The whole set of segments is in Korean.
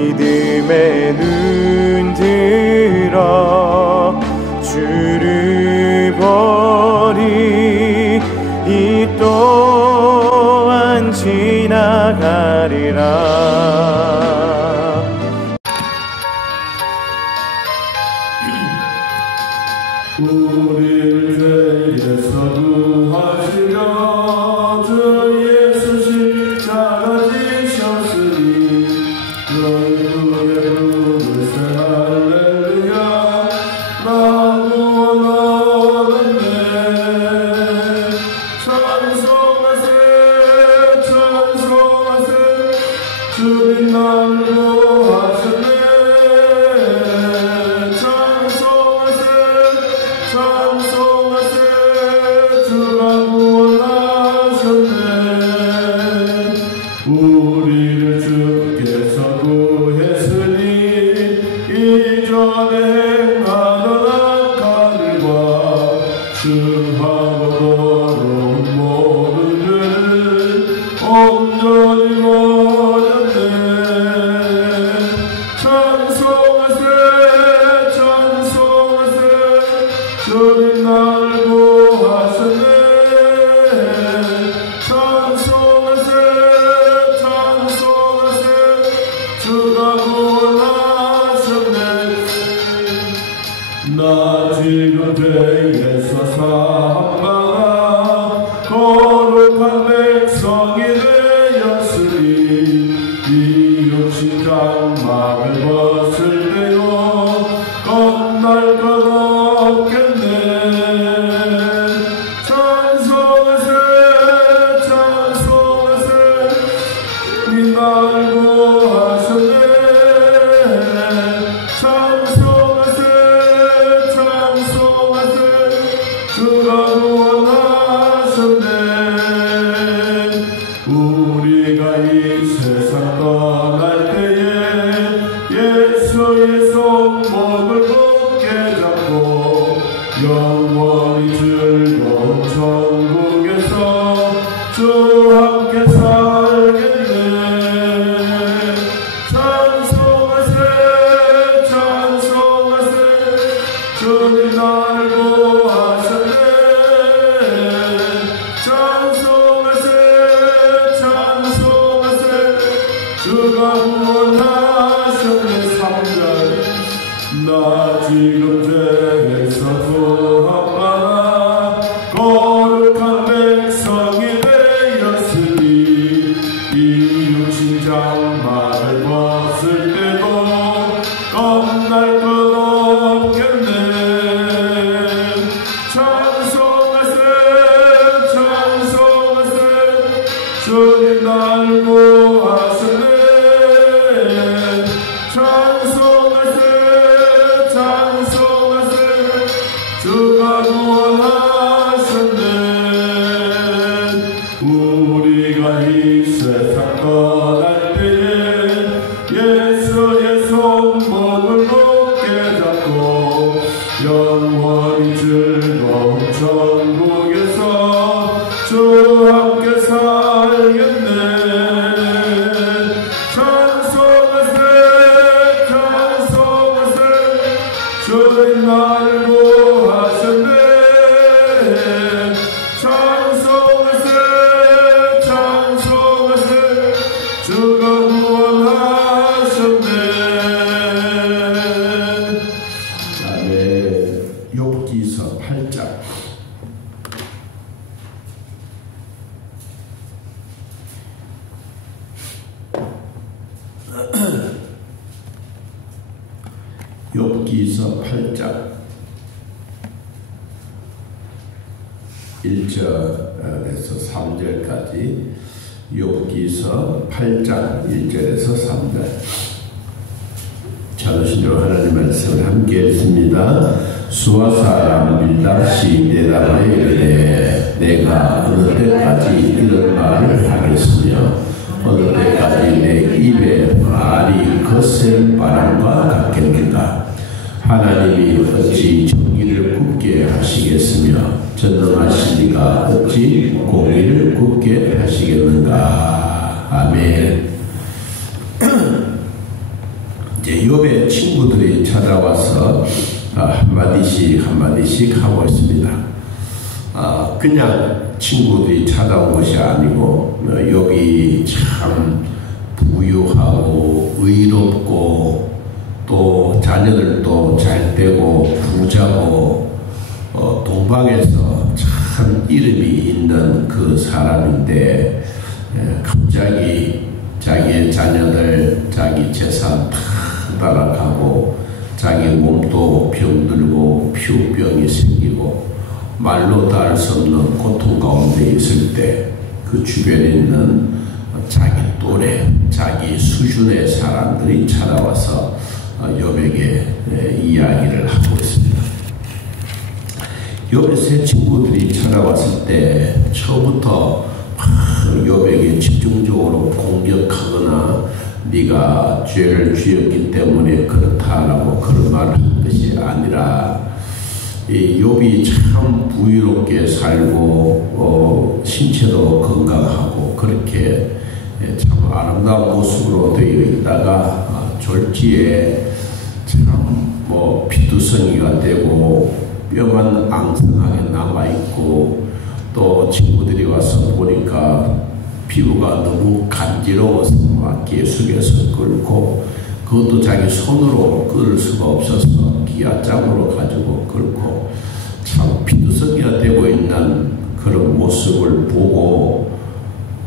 믿음의 눈 들어 주를 보리. 이 또한 지나가리라. 우리를 죄에서 구하시려 주 예수 십자가 지셨으니 너희 구에 부르세 할렐루야. 나도 원하는데 찬송하세 찬송하세 주님 날 구하셨네. 찬송하세 주가 구원하셨네. 우리를 주께서 구했으니 이전에 행하던 악한 일과 주하고 더러운 모든 죄를 온전히 버렸네. 찬송하세 찬송하세 주님 날 구하셨네. 찬송하세 찬송하세 주가 구원하셨네. 나 지금 죄에서 사망한 거룩한 백성이 되었으니 이 육신 장막을 벗을 때요 겁날 것 없겠네. 찬송하세 찬송하세 주님 날 구하셨네. 찬송하세 찬송하세 주가 구원하셨네. 우리가 이 세상 떠날 때에 예수의 손목을 굳게 잡고 영원히 즐거운 천국에서 주 함께 살겠네. 찬송하세 찬송하세 주님 날 구하셨네. 찬송하세 찬송하세 주가 구원하셨네. 3절 나 지금 죄에서 구원받아 거룩한 백성이 되었으니 이 육신 장막을 벗을 때도 겁날 것 없겠네. 찬송하세 찬송하세 주님 날 구하셨네. 찬송하세 찬송하세 주가 구원하셨네. 우리가 이 세상 떠날 때에 예수의 손목을 굳게 잡고 영원히 즐거운 천국에서 주 함께 살겠네. 찬송하세 찬송하세 주님 날 구하셨네. 찬송하세 찬송하세 주가 구원하셨네. 다음에 욥기서 8장 욥기서 8장 1절에서 3절까지 욥기서 8장 1절에서 3절 자르신대로 하나님 말씀을 함께 했습니다. 수아 사람 빌닷이 대답하여 이르되 내가 어느 때까지 이런 말을 하겠으며 어느 때까지 내 입에 말이 거센 바람과 같겠는가. 하나님이 어찌 정의를 굽게 하시겠으며 전능하신 이가 어찌 공의를 굽게 하시겠는가. 아멘. 이제 욥의 친구들이 찾아와서 한마디씩 하고 있습니다. 그냥 친구들이 찾아온 것이 아니고 욥이 참 부유하고 의롭고 또 자녀들도 잘 되고 부자고 동방에서 참 이름이 있는 그 사람인데 갑자기 자기의 자녀들, 자기 재산 다 날아가고 자기 몸도 병들고 피부병이 생기고 말로 다 할 수 없는 고통 가운데 있을 때 그 주변에 있는 자기 또래, 자기 수준의 사람들이 찾아와서 욥에게 이야기를 하고 있습니다. 욥의 세 친구들이 찾아왔을 때 처음부터 욥에게 집중적으로 공격하거나 네가 죄를 지었기 때문에 그렇다라고 그런 말을 한 것이 아니라 욥이 참 부유롭게 살고 신체도 건강하고 그렇게 참 아름다운 모습으로 되어 있다가 졸지에 참 피투성이가 되고 뼈만 앙상하게 남아있고 또 친구들이 와서 보니까 피부가 너무 간지러워서 막 계속해서 끓고 그것도 자기 손으로 끓을 수가 없어서 기아장으로 가지고 끓고 참 피투성이가 되고 있는 그런 모습을 보고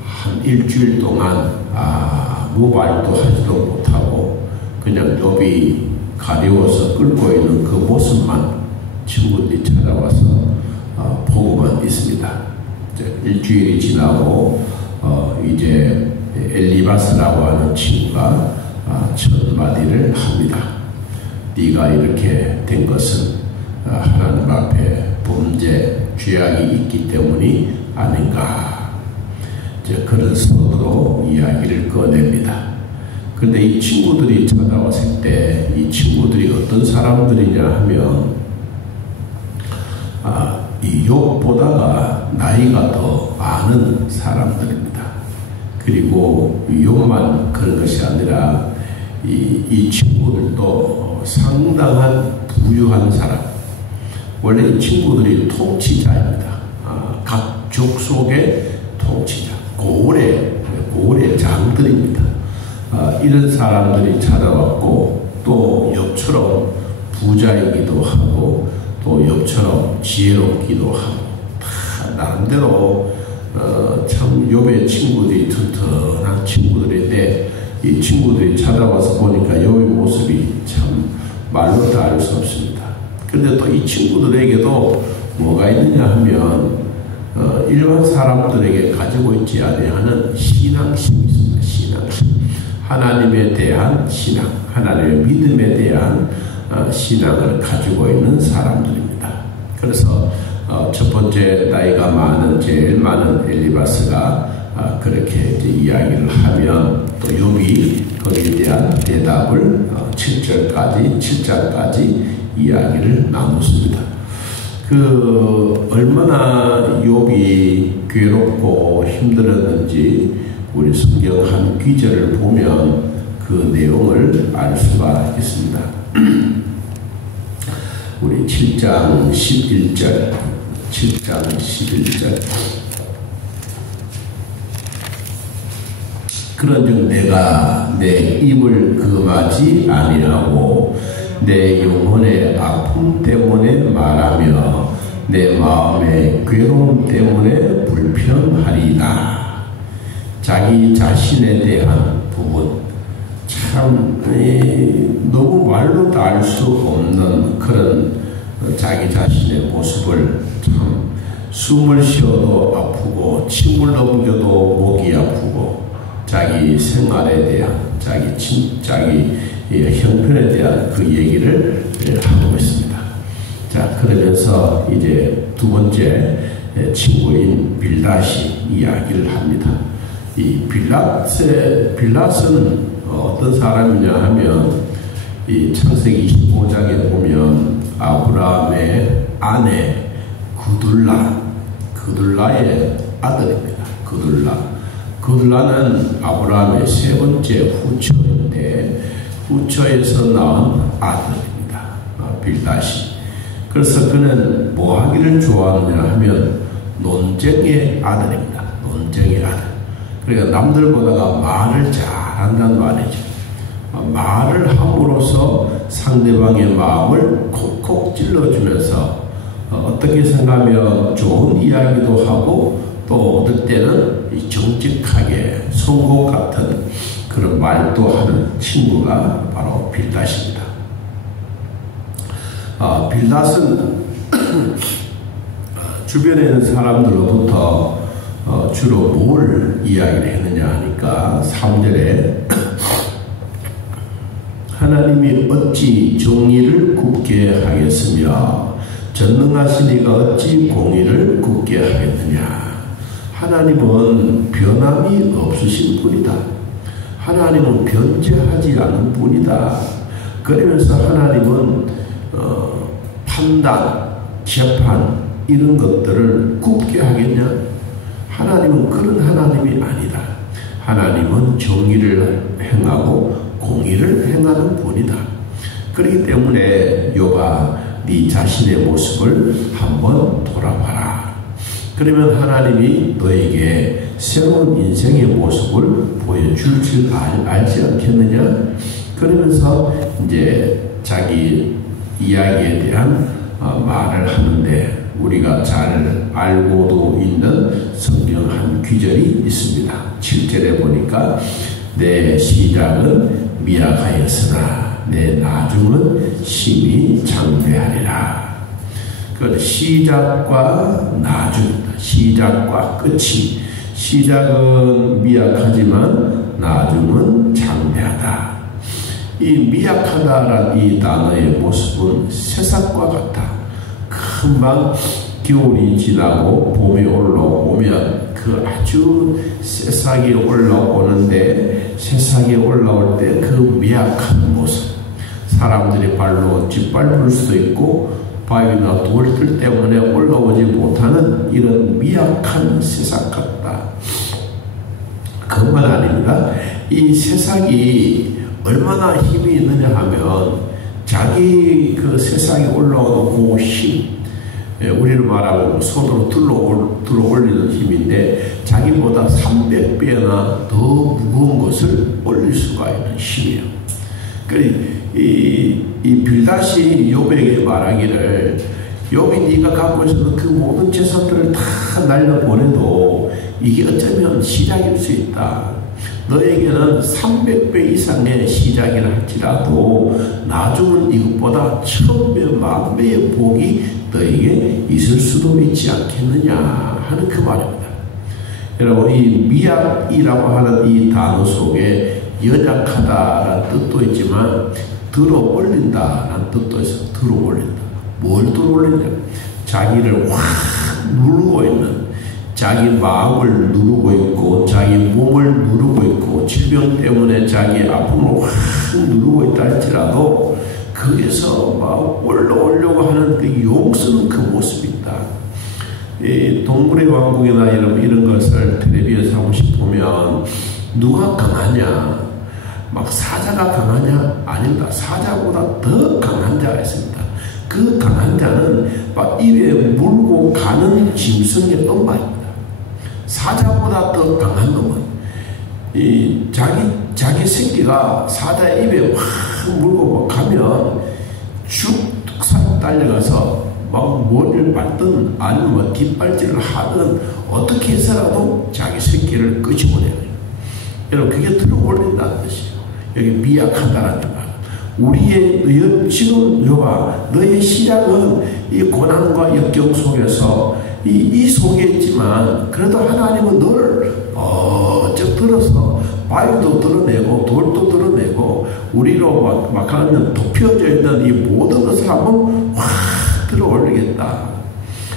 한 일주일 동안 아무 말도 하지도 못하고 그냥 욥이 가려워서 끓고 있는 그 모습만 친구들이 찾아와서 보고만 있습니다. 일주일이 지나고 이제 엘리바스라고 하는 친구가 첫 마디를 합니다. 네가 이렇게 된 것은 하나님 앞에 범죄, 죄악이 있기 때문이 아닌가. 그런 서로 이야기를 꺼냅니다. 그런데 이 친구들이 찾아왔을 때 이 친구들이 어떤 사람들이냐 하면 이 욥보다가 나이가 더 많은 사람들입니다. 그리고 욥만 그런 것이 아니라 이 친구들도 상당한 부유한 사람. 원래 이 친구들이 통치자입니다. 각 족속의 통치자, 고을의 장들입니다. 이런 사람들이 찾아왔고 또 욥처럼 부자이기도 하고 또 욥처럼 지혜롭기도 하고 다 나름대로 참 욥의 친구들이 튼튼한 친구들인데 이 친구들이 찾아와서 보니까 욥의 모습이 참 말로 다 알 수 없습니다. 그런데 또 이 친구들에게도 뭐가 있느냐 하면 일반 사람들에게 가지고 있지 아니하는 신앙심이 있습니다. 신앙심. 하나님에 대한 신앙, 하나님의 믿음에 대한 신앙을 가지고 있는 사람들입니다. 그래서 첫 번째 나이가 많은 제일 많은 엘리바스가 그렇게 이제 이야기를 하면 또 욥이 거기에 대한 대답을 7장까지 이야기를 나눴습니다. 얼마나 욥이 괴롭고 힘들었는지 우리 성경 한 귀절을 보면 그 내용을 알 수가 있습니다. 우리 7장 11절 그런즉 내가 내 입을 금하지 아니하고 내 영혼의 아픔 때문에 말하며 내 마음의 괴로움 때문에 불평하리이다. 자기 자신에 대한 부분 참 너무 말로 다 알 수 없는 그런 자기 자신의 모습을 참 숨을 쉬어도 아프고 침을 넘겨도 목이 아프고 자기 생활에 대한 자기 형편에 대한 그 얘기를 하고 있습니다. 자, 그러면서 이제 두 번째 친구인 빌닷이 이야기를 합니다. 이 빌닷은 어떤 사람이냐 하면 이 창세기 25장에 보면 아브라함의 아내 그둘라의 아들입니다. 그둘라는 아브라함의 세 번째 후처인데 우처에서 낳은 아들입니다. 빌닷이. 그래서 그는 뭐 하기를 좋아하느냐 하면 논쟁의 아들입니다. 논쟁의 아들. 그러니까 남들보다가 말을 잘한다는 말이죠. 말을 함으로써 상대방의 마음을 콕콕 찔러주면서 어떻게 생각하면 좋은 이야기도 하고 또 어떨 때는 정직하게 송곳 같은 그런 말도 하는 친구가 바로 빌닷입니다. 빌닷은 주변에 있는 사람들로부터 주로 뭘 이야기를 했느냐 하니까 3절에 하나님이 어찌 정의를 굳게 하겠으며 전능하신 이가 어찌 공의를 굳게 하겠느냐. 하나님은 변함이 없으신 분이다. 하나님은 변제하지 않는 분이다. 그러면서 하나님은 판단, 재판 이런 것들을 굳게 하겠냐? 하나님은 그런 하나님이 아니다. 하나님은 정의를 행하고 공의를 행하는 분이다. 그렇기 때문에 욥아 네 자신의 모습을 한번 돌아봐라. 그러면 하나님이 너에게 새로운 인생의 모습을 보여줄 줄 알지 않겠느냐? 그러면서 이제 자기 이야기에 대한 말을 하는데 우리가 잘 알고도 있는 성경 한 귀절이 있습니다. 7절에 보니까 내 시작은 미약하였으나 내 나중은 심히 장대하리라. 그 시작과 나중입니다. 시작과 끝이, 시작은 미약하지만 나중은 장대하다. 이 미약하다라는 이 단어의 모습은 새싹과 같아. 금방 겨울이 지나고 봄이 올라오면 그 아주 새싹이 올라오는데 새싹이 올라올 때 그 미약한 모습, 사람들이 발로 짓밟을 수도 있고 바위나 돌들 때문에 올라오지 못하는 이런 미약한 새싹 같다. 그것만 아닙니다. 이 새싹이 얼마나 힘이 있느냐 하면 자기 그 새싹이 올라오는 그 힘, 우리로 말하면 손으로 들어 올리는 힘인데 자기보다 300배나 더 무거운 것을 올릴 수가 있는 힘이에요. 이 빌닷이 욥에게 말하기를 욥이 네가 갖고 있는 그 모든 재산들을 다 날려보내도 이게 어쩌면 시작일 수 있다. 너에게는 300배 이상의 시작이라 할지라도 나중은 이것보다 1000배, 10,000배의 복이 너에게 있을 수도 있지 않겠느냐 하는 그 말입니다. 여러분, 이 미약이라고 하는 이 단어 속에 연약하다라는 뜻도 있지만 들어 올린다라는 뜻도 있어. 들어 올린다. 뭘 들어 올리냐? 자기를 확 누르고 있는, 자기 마음을 누르고 있고 자기 몸을 누르고 있고 질병 때문에 자기 아픔을 확 누르고 있다 할지라도 거기서 막 올라오려고 하는 그 용쓰는 그 모습이 있다. 이 동물의 왕국이나 이런 것을 텔레비에서 한 번씩 보면 누가 강하냐? 막 사자가 강하냐? 아닙니다. 사자보다 더 강한 자가 있습니다. 그 강한 자는 막 입에 물고 가는 짐승의 엄마입니다. 사자보다 더 강한 놈은 이 자기 새끼가 사자의 입에 확 물고 가면 쭉 달려가서 막 머리를 밟든 아니면 뭐 뒷발질을 하든 어떻게 해서라도 자기 새끼를 끄집어내요. 여러분, 그게 들어 올린다는 뜻이에요. 여기 미약하다는 말. 우리의 지금 욥아, 너의 시작은 이 고난과 역경 속에서 이 속에 있지만 그래도 하나님은 너를 쭉 들어서 바위도 드러내고 돌도 드러내고 우리로 막 하면 덮여져 있는 이 모든 것을 한번 확 들어 올리겠다.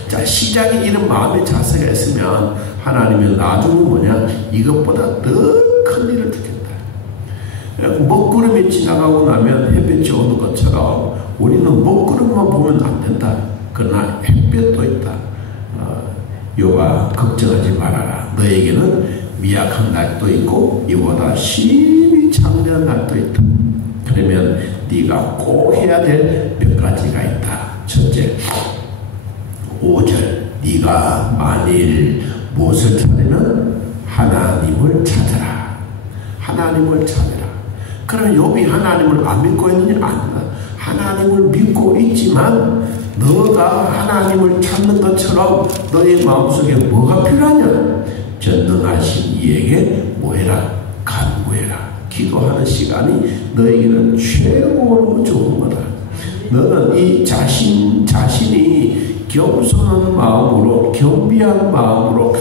자, 시작이 이런 마음의 자세가 있으면 하나님의 나중은 뭐냐? 이것보다 더 큰 일을 주겠다. 먹구름이 지나가고 나면 햇볕이 오는 것처럼 우리는 먹구름만 보면 안 된다. 그러나 햇볕도 있다. 욥아, 걱정하지 말아라. 너에게는 미약한 날도 있고 이보다 심히 장대한 날도 있다. 그러면 네가 꼭 해야 될 몇 가지가 있다. 첫째, 5절 네가 만일 무엇을 찾으면 하나님을 찾아라. 하나님을 찾아라. 그럼 욥이 하나님을 안 믿고 있느냐? 아니다. 하나님을 믿고 있지만 너가 하나님을 찾는 것처럼 너의 마음속에 뭐가 필요하냐? 전능하신 이에게 뭐해라? 간구해라. 기도하는 시간이 너에게는 최고로 좋은 거다. 너는 이 자신이 겸손한 마음으로, 겸비한 마음으로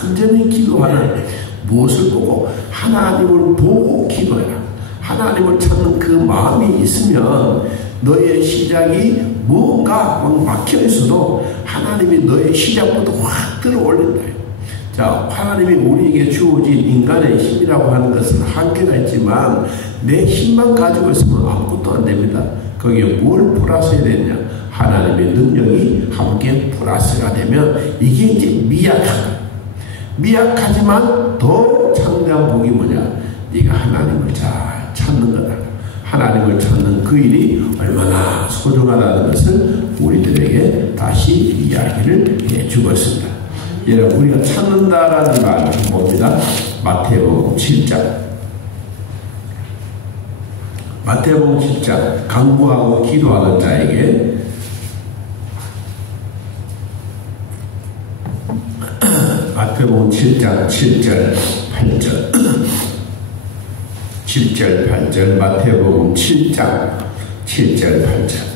간절히 기도하는 무엇을 보고 하나님을 보고 기도해라. 하나님을 찾는 그 마음이 있으면 너의 시작이 뭔가 막 막혀 있어도 하나님이 너의 시작부터 확 들어올린다. 자, 하나님이 우리에게 주어진 인간의 힘이라고 하는 것은 한계가 있지만 내 힘만 가지고 있으면 아무것도 안 됩니다. 거기에 뭘 플러스해야 되냐? 하나님의 능력이 함께 플러스가 되면 이게 이제 미약하지만 더 창대한 복이 뭐냐? 네가 하나님을 잘 찾는 거다. 하나님을 찾는 그 일이 얼마나 소중하다는 것을 우리들에게 다시 이야기를 해주고 있습니다. 여러분, 우리가 찾는다라는 말을 봅니다. 마태복음 7장. 마태복음 7장, 간구하고 기도하는 자에게 마태복음 7장 7절 8절 7절 8절 마태복음 7장 7절 8절.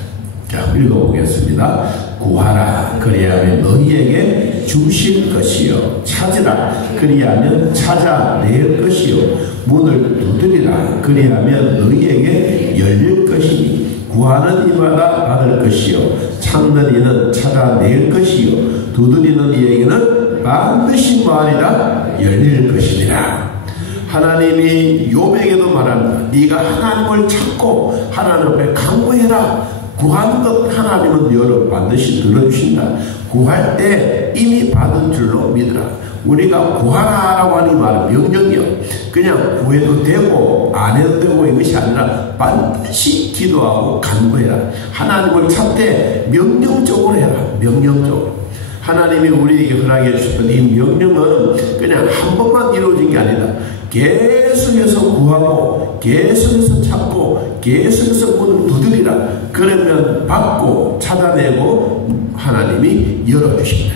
자, 읽어보겠습니다. 구하라 그리하면 너희에게 주실 것이요, 찾으라 그리하면 찾아낼 것이요, 문을 두드리라 그리하면 너희에게 열릴 것이니 구하는 이마다 받을 것이요, 찾는 이는 찾아낼 것이요, 두드리는 이에게는 반드시 말이라 열릴 것이니라. 하나님이 욥에게도 말합니다. 네가 하나님을 찾고 하나님 앞에 간구해라. 구하는 것 하나님은 반드시 들어주신다. 구할 때 이미 받은 줄로 믿으라. 우리가 구하라라고 하는 말은 명령이요. 그냥 구해도 되고 안 해도 되고 이것이 아니라 반드시 기도하고 간구해라. 하나님을 찾되 명령적으로 해라. 명령적으로. 하나님이 우리에게 허락해 주셨던 이 명령은 그냥 한 번만 이루어진 게 아니다. 계속해서 구하고 계속해서 찾고 계속해서 문을 두드리라. 그러면 받고 찾아내고 하나님이 열어주신다.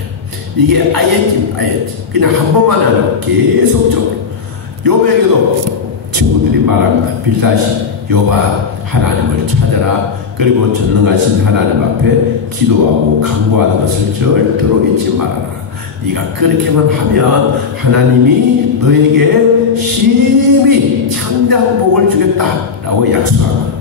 이게 ING. 그냥 한 번만 아니라 계속적으로. 욥에게도 친구들이 말합니다. 빌다시 욥아 하나님을 찾아라. 그리고 전능하신 하나님 앞에 기도하고 간구하는 것을 절대로 잊지 말아라. 네가 그렇게만 하면 하나님이 너에게 심히 창대한 복을 주겠다라고 약속합니다.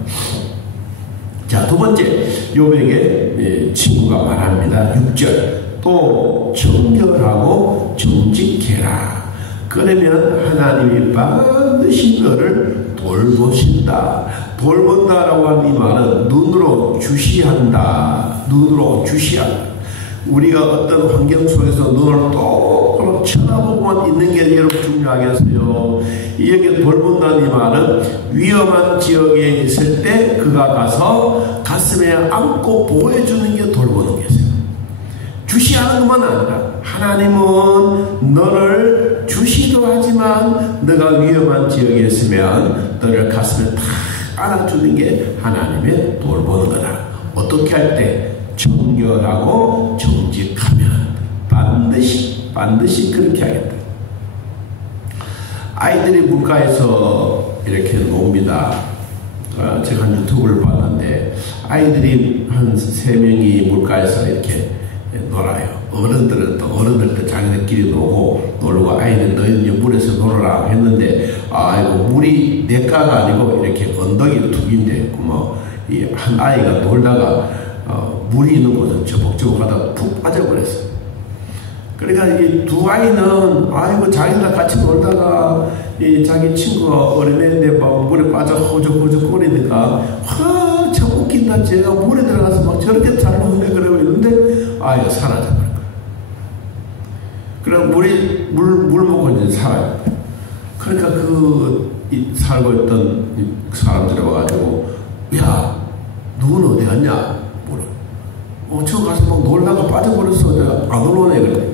자, 두 번째, 욥에게 친구가 말합니다. 6절. 또 정결하고 정직해라. 그러면 하나님이 반드시 너를 돌보신다. 돌본다라고 하는 이 말은 눈으로 주시한다. 눈으로 주시한다. 우리가 어떤 환경 속에서 눈을 똑바로 쳐다보고만 있는 게 여러분 중요하겠어요. 여기 돌본다는 이 말은 위험한 지역에 있을 때 그가 가서 가슴에 안고 보호해주는 게 돌보는 게죠. 주시하는 것만 아니라 하나님은 너를 주시도 하지만 너가 위험한 지역에 있으면 너를 가슴에 탁 안아주는 게 하나님의 돌보는 거다. 어떻게 할 때? 정결하고 정직하면 반드시 그렇게 하겠다. 아이들이 물가에서 이렇게 놉니다. 제가 한 유튜브를 봤는데 아이들이 한 3명이 물가에서 이렇게 놀아요. 어른들도 자기들끼리 놀고 아이들 너희들 물에서 놀아라 했는데 이거 물이 냇가가 아니고 이렇게 언덕이 툭인데 한 아이가 놀다가 물이 있는 곳은 저벅저벅하다가 푹 빠져버렸어요. 그러니까 이 두 아이는 자기랑 같이 놀다가 자기 친구가 어린애인데 막 물에 빠져 허적허적거리니까 참 웃긴다. 제가 물에 들어가서 막 저렇게 잘 노네 그러고 있는데 아이가 사라져버린 거야. 그럼 물 먹고 이제 살아요. 그러니까 살고 있던 사람들이 와가지고 야, 누군 어디 갔냐? 뭐라. 저 가서 막 놀다가 빠져버렸어. 내가 안 올라오네. 그래.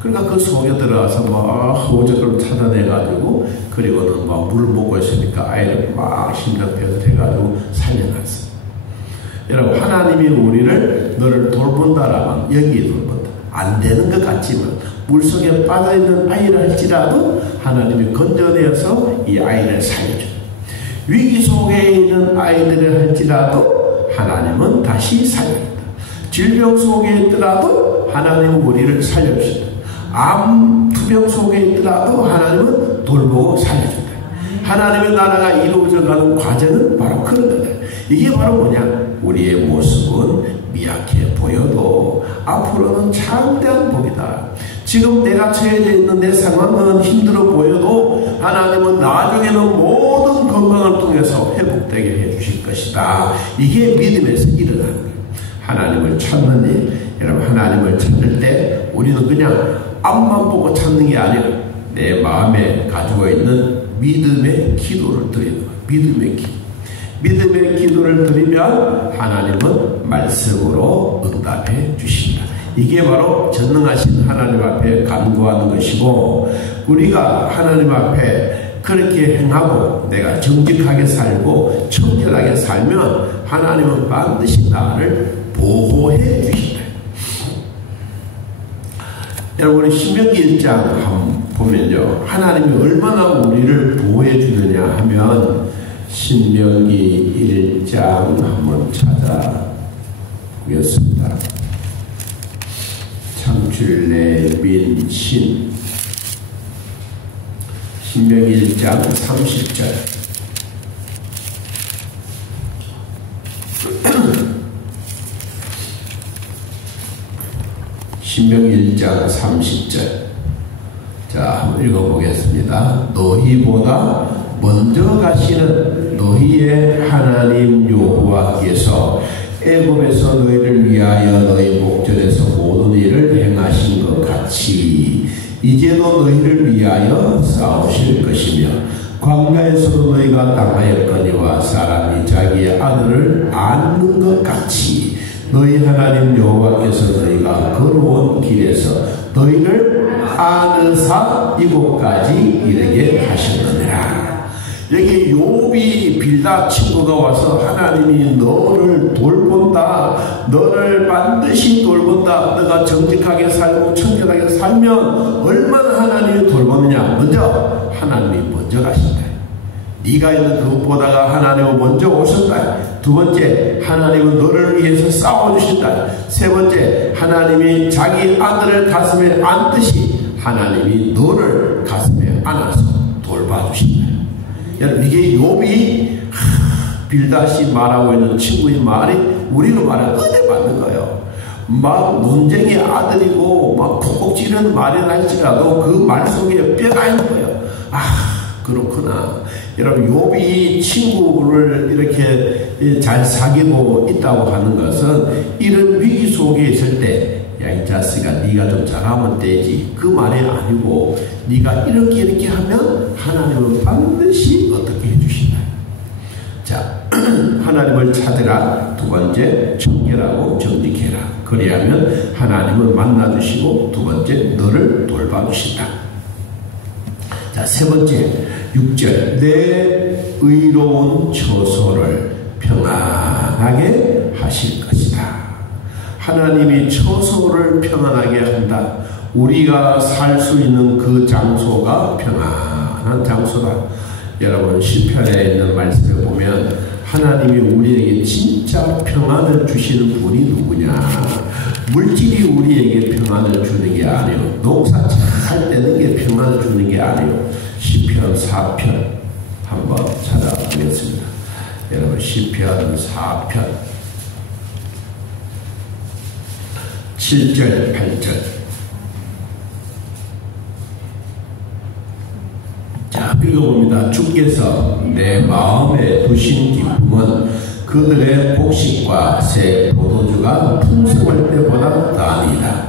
그러니까 그 속에 들어가서 막 호적을 찾아내가지고, 그리고는 막 물을 먹고 있으니까 아이를 막 심장병을 해가지고 살려놨어. 여러분, 하나님이 우리를 너를 돌본다라면 여기에 돌본다. 안 되는 것 같지만 물속에 빠져있는 아이를 할지라도 하나님이 건져내어서 이 아이를 살려줘. 위기 속에 있는 아이들을 할지라도 하나님은 다시 살려준다. 질병 속에 있더라도 하나님은 우리를 살려주신다. 암 투병 속에 있더라도 하나님은 돌보고 살려준다. 하나님의 나라가 이루어져가는 과정은 바로 그런 거다. 이게 바로 뭐냐? 우리의 모습은 미약해 보여도 앞으로는 참대한 복이다. 지금 내가 처해져 있는 내 상황은 힘들어 보여도 하나님은 나중에는 모든 건강을 통해서 회복되게 해주실 것이다. 이게 믿음에서 일어나는 거예요. 하나님을 찾는 일, 여러분, 하나님을 찾을 때 우리는 그냥 앞만 보고 찾는 게 아니라 내 마음에 가지고 있는 믿음의 기도를 드리는 거예요. 믿음의 기도. 믿음의 기도를 드리면 하나님은 말씀으로 응답해 주신다. 이게 바로 전능하신 하나님 앞에 간구하는 것이고, 우리가 하나님 앞에 그렇게 행하고 내가 정직하게 살고 청결하게 살면 하나님은 반드시 나를 보호해 주신다. 여러분, 신명기 1장 한번 보면요, 하나님이 얼마나 우리를 보호해 주느냐 하면 신명기 1장 한번 찾아보겠습니다. 창출 내민 신 신명기 1장 30절. 신명기 1장 30절. 자, 한번 읽어보겠습니다. 너희보다 먼저 가시는 너희의 하나님 여호와께서 애굽에서 너희를 위하여 너희 목전에서 모든 일을 행하신 것 같이 이제도 너희를 위하여 싸우실 것이며, 광야에서도 너희가 당하였거니와 사람이 자기의 아들을 안는 것 같이 너희 하나님 여호와께서 너희가 걸어온 길에서 너희를 안으사 이곳까지 이르게 하셨느니라. 여기 욥이 빌다 친구가 와서 하나님이 너를 돌본다, 너를 반드시 돌본다, 너가 정직하게 살고 청결하게 살면 얼마나 하나님이 돌보느냐. 먼저 하나님이 먼저 가신다. 네가 있는 그것보다가 하나님은 먼저 오셨다. 두 번째, 하나님은 너를 위해서 싸워주신다. 세 번째, 하나님이 자기 아들을 가슴에 안듯이 하나님이 너를 가슴에 안아서 돌봐주신다. 여러분, 이게 욥이 빌닷이 말하고 있는 친구의 말이 우리로 말하면 은혜 받는 거예요. 막 논쟁의 아들이고 막 콕콕 찌르는 말이 날지라도 그 말 속에 뼈가 있는 거예요. 그렇구나. 여러분, 욥이 친구를 이렇게 잘 사귀고 있다고 하는 것은 이런 위기 속에 있을 때, 야, 이 자식아, 네가 좀 잘하면 되지, 그 말이 아니고 네가 이렇게 하면 하나님은 반드시 어떻게 해주신다. 자, 하나님을 찾으라. 두 번째, 청결하고 정직해라. 그리하면 하나님을 만나주시고, 두 번째, 너를 돌봐주신다. 자, 세 번째, 6절. 내 의로운 처소를 평안하게 하실 것이다. 하나님이 처소를 평안하게 한다. 우리가 살 수 있는 그 장소가 평안한 장소다. 여러분, 시편에 있는 말씀을 보면 하나님이 우리에게 진짜 평안을 주시는 분이 누구냐? 물질이 우리에게 평안을 주는 게 아니에요. 농사 잘 되는 게 평안을 주는 게 아니에요. 시편 4편 한번 찾아보겠습니다. 여러분, 시편 4편 7절 8절. 자, 읽어봅니다. 주께서 내 마음에 두신 기쁨은 그들의 곡식과 새 포도주가 풍성할 때보다 나으리라.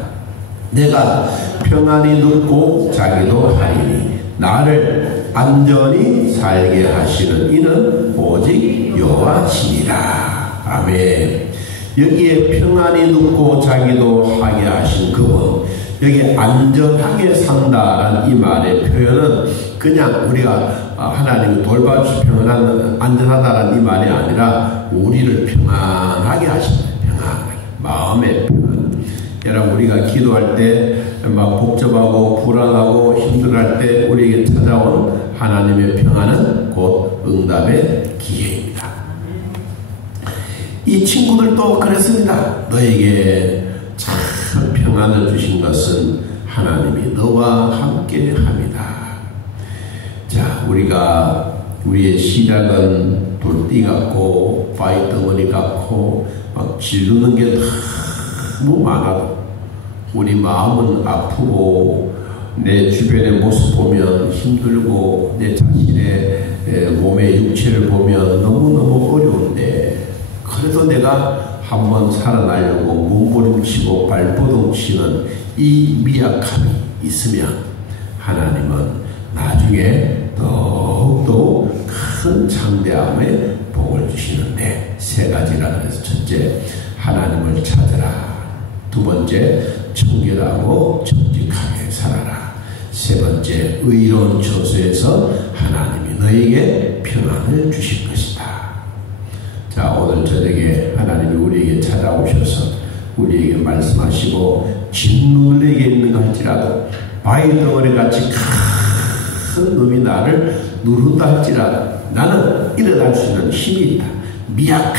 내가 평안히 눕고 자기도 하리니 나를 안전히 살게 하시는 이는 오직 여호와시니라. 아멘. 여기에 평안히 눕고 자기도 하게 하신 그분, 여기 안전하게 산다라는 이 말의 표현은 그냥 우리가 하나님이 돌봐주시 평안한 안전하다라는 이 말이 아니라 우리를 평안하게 하신다. 평안하게, 마음의 평안. 여러분, 우리가 기도할 때 막 복잡하고 불안하고 힘들어할 때 우리에게 찾아온 하나님의 평안은 곧 응답의 기회입니다. 이 친구들도 그랬습니다. 너에게 참 평안을 주신 것은 하나님이 너와 함께 합니다. 자, 우리의 시작은 돌띠 같고 바위덩어리 같고 막 지르는 게 너무 많아도 우리 마음은 아프고 내 주변의 모습 보면 힘들고 내 자신의 몸의 육체를 보면 너무너무 어려운데 그래도 내가 한번 살아나려고 몸부림치고 발버둥치는 이 미약함이 있으면 하나님은 나중에 더욱더 큰 창대함의 복을 주시는데 세 가지라 그래서 첫째, 하나님을 찾으라. 두 번째, 청결하고 정직하게 살아라. 세 번째, 의로운 처소에서 하나님이 너에게 평안을 주실 것이다. 자, 오늘 저녁에 하나님이 우리에게 찾아오셔서 우리에게 말씀하시고 진눈을 내게 있는가 할지라도 바위덩어리같이 큰 놈이 나를 누른다 할지라도 나는 일어날 수 있는 힘이 있다. 미약함,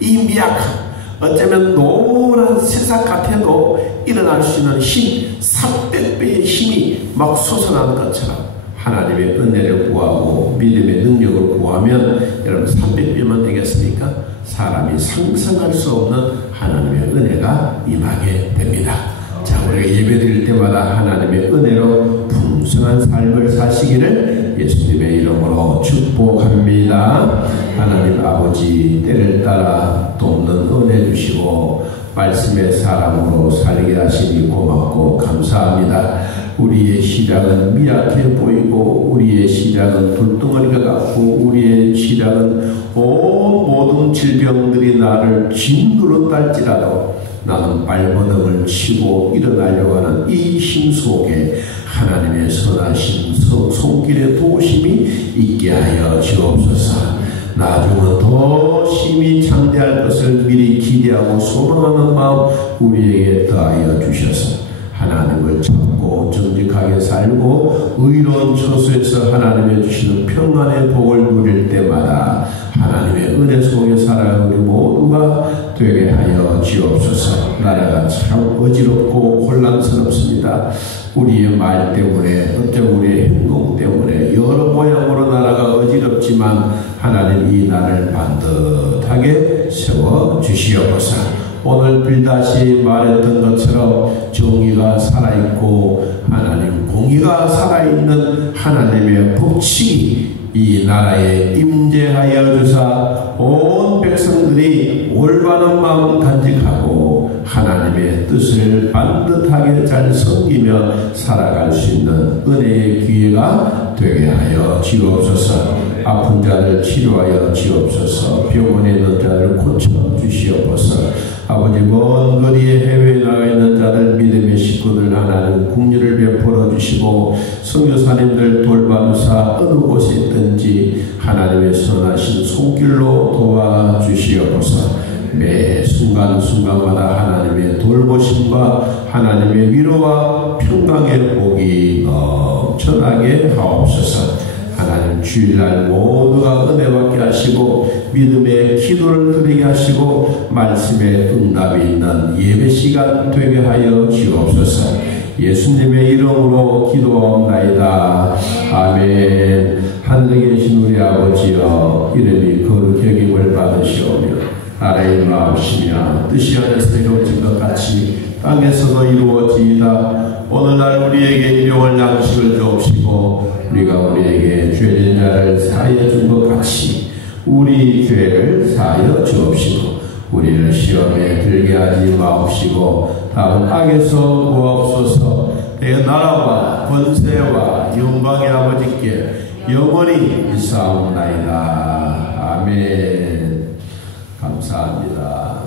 이 미약함, 어쩌면 노란 새싹 같아도 일어날 수 있는 힘, 300배의 힘이 막 솟아나는 것처럼 하나님의 은혜를 구하고 믿음의 능력을 구하면 여러분 300배만 되겠습니까? 사람이 상상할 수 없는 하나님의 은혜가 임하게 됩니다. 자, 우리가 예배드릴 때마다 하나님의 은혜로 풍성한 삶을 사시기를 예수님의 이름으로 축복합니다. 하나님 아버지, 때를 따라 돕는 은혜 주시고 말씀의 사람으로 살게 하시니 고맙고 감사합니다. 우리의 시작은 미약해 보이고 우리의 시작은 돌덩어리가 같고 우리의 시작은 모든 질병들이 나를 짓누른다 할지라도 나는 발버둥을 치고 일어나려고 하는 이 힘 속에 하나님의 선하신 손길의 도심이 있게 하여 주옵소서. 나중은 더 심히 창대할 것을 미리 기대하고 소망하는 마음 우리에게 더하여 주셔서 하나님을 찾고 정직하게 살고 의로운 처소에서 하나님의 주시는 평안의 복을 누릴 때마다 하나님의 은혜 속에 살아가는 우리 모두가 되게 하여 주옵소서. 나라가 참 어지럽고 혼란스럽습니다. 우리의 말 때문에 어쩌면 우리의 행동 때문에 여러 모양으로 나라가 어지럽지만 하나님 이 나라를 반듯하게 세워주시옵소서. 오늘 빌다시 말했던 것처럼 정의가 살아있고 하나님 공의가 살아있는 하나님의 법칙이 이 나라에 임재하여 주사 온 백성들이 올바른 마음 간직하고 하나님의 뜻을 반듯하게 잘 섬기며 살아갈 수 있는 은혜의 기회가 되게 하여 주옵소서. 아픈 자를 치료하여 주옵소서. 병원에 있는 자를 고쳐주시옵소서. 아버지, 먼 거리에 해외에 나가 있는 자들 믿음의 식구들 하나님 국리를 베풀어 주시고 선교사님들 돌봐주사 어느 곳에 있든지 하나님의 선하신 손길로 도와주시옵소서. 매 순간순간마다 하나님의 돌보심과 하나님의 위로와 평강의 복이 넘쳐나게 하옵소서. 하나님 주일날 모두가 은혜 받게 하시고 믿음의 기도를 드리게 하시고 말씀의 응답이 있는 예배 시간 되게 하여 주옵소서. 예수님의 이름으로 기도하옵나이다. 아멘. 하늘에 계신 우리 아버지여, 이름이 거룩히 여김을 받으시오며 나라의 마옵시며 뜻이 하늘에서 이루어진 것 같이 땅에서도 이루어지이다. 오늘날 우리에게 일용할 양식을 주옵시고 우리가 우리에게 죄진 자를 사하여 준 것 같이 우리 죄를 사하여 주옵시고 우리를 시험에 들게 하지 마옵시고 다음 악에서 구하옵소서. 내 나라와 권세와 영광의 아버지께 영원히 있사옵나이다. 아멘. 감사합니다.